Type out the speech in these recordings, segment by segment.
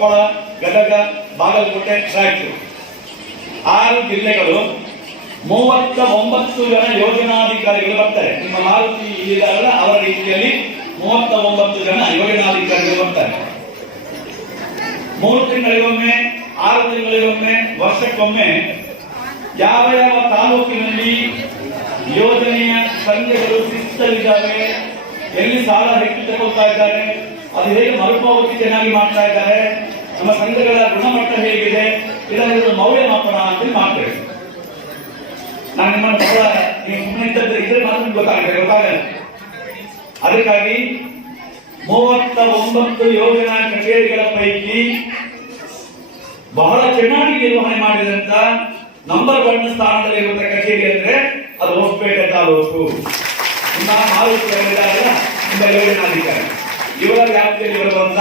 Koppal, Gadag, Bagalkot track. 6 ಜಿಲ್ಲೆಗಳು 39 ಜನ ಯೋಜನಾಧಿಕಾರಿಗಳು ಬರ್ತಾರೆ. ನಿಮ್ಮ ಮಾರುತಿ ಇಲ್ಲಿದ್ದಾರಲ್ಲ, ಅವರ ರೀತಿಯಲ್ಲಿ 39 ಜನ ಯೋಜನಾಧಿಕಾರಿಗಳು ಬರ್ತಾರೆ. 3 ತಿಂಗಳಿಗೊಮ್ಮೆ, 6 ತಿಂಗಳಿಗೊಮ್ಮೆ, ವರ್ಷಕ್ಕೊಮ್ಮೆ ಯಾವ ಯಾವ ತಾಲೂಕಿನಲ್ಲಿ ಯೋಜನೆಯ ಸಂಘಗಳು ಶಿಸ್ತಲ್ಲಿದ್ದಾವೆ, ಎಲ್ಲಿ ಸಾಲ ಹೆಚ್ಚು ತಗೊಳ್ತಾ ಇದ್ದಾರೆ, ಅದು ಹೇಗೆ ಮರುಪಾವತಿ ಚೆನ್ನಾಗಿ ಮಾಡ್ತಾ ಇದ್ದಾರೆ, ನಮ್ಮ ಸಂಘಗಳ ಗುಣಮಟ್ಟ ಹೇಗಿದೆ, ಇದರ ಮೌಲ್ಯಮಾಪನ ಅಂತ ಮಾಡ್ತೇವೆ. ನಾನು ನಿಮ್ಮನ್ನು ನೀವು ಸುಮ್ಮನೆ ಇದ್ರೆ ಮಾತ್ರ ಗೊತ್ತಾಗಲ್ಲ. ಅದಕ್ಕಾಗಿ 39 ಯೋಜನಾ ಕಚೇರಿಗಳ ಪೈಕಿ ಬಹಳ ಚೆನ್ನಾಗಿ ನಿರ್ವಹಣೆ ಮಾಡಿದಂತ ನಂಬರ್ 1 ಸ್ಥಾನದಲ್ಲಿರುವಂತಹ ಕಚೇರಿ ಅಂದ್ರೆ ಅದು ಹೊಸಪೇಟೆ ತಾಲೂಕು. ನಿಮ್ಮ ಮಾರುತಿ ನಿಮ್ಮ ಯೋಜನಾಧಿಕಾರಿ ಇವರ ವ್ಯಾಪ್ತಿಯಲ್ಲಿ ಬರುವಂತ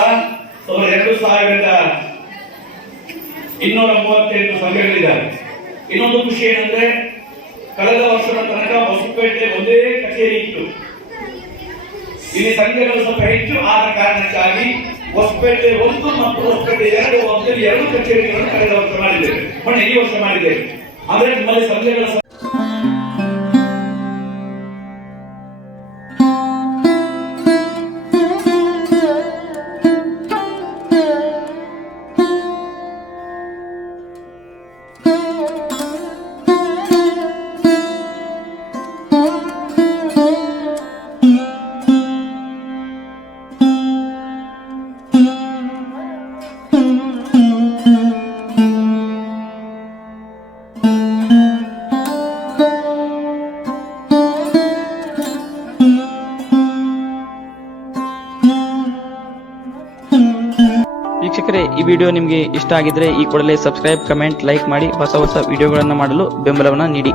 2238 ಸಂಘಗಳಿದ್ದಾರೆ. ಇನ್ನೊಂದು ಖುಷಿ ಏನಂದ್ರೆ ಕಳೆದ ವರ್ಷದ ತನಕ ಹೊಸಪೇಟೆ ಒಂದೇ ಕಚೇರಿ ಇತ್ತು. ಇಲ್ಲಿ ಸಂಘಗಳು ಸ್ವಲ್ಪ ಹೆಚ್ಚು ಆದ ಕಾರಣಕ್ಕಾಗಿ ಹೊಸಪೇಟೆ 1 ಮತ್ತು ಹೊಸಪೇಟೆ 2 ಕಚೇರಿಗಳನ್ನು ಕಳೆದ ವರ್ಷ ಮಾಡಿದ್ದೇವೆ, ಮೊನ್ನೆ ಈ ವರ್ಷ ಮಾಡಿದ್ದೇವೆ. ಆದರೆ ನಿಮ್ಮಲ್ಲಿ ಸಂಘಗಳ ವೀಕ್ಷಕರೇ, ಈ ವಿಡಿಯೋ ನಿಮಗೆ ಇಷ್ಟ ಆಗಿದ್ರೆ ಈ ಕೂಡಲೇ ಸಬ್ಸ್ಕ್ರೈಬ್, ಕಮೆಂಟ್, ಲೈಕ್ ಮಾಡಿ ಹೊಸ ವಿಡಿಯೋಗಳನ್ನು ಮಾಡಲು ಬೆಂಬಲವನ್ನು ನೀಡಿ.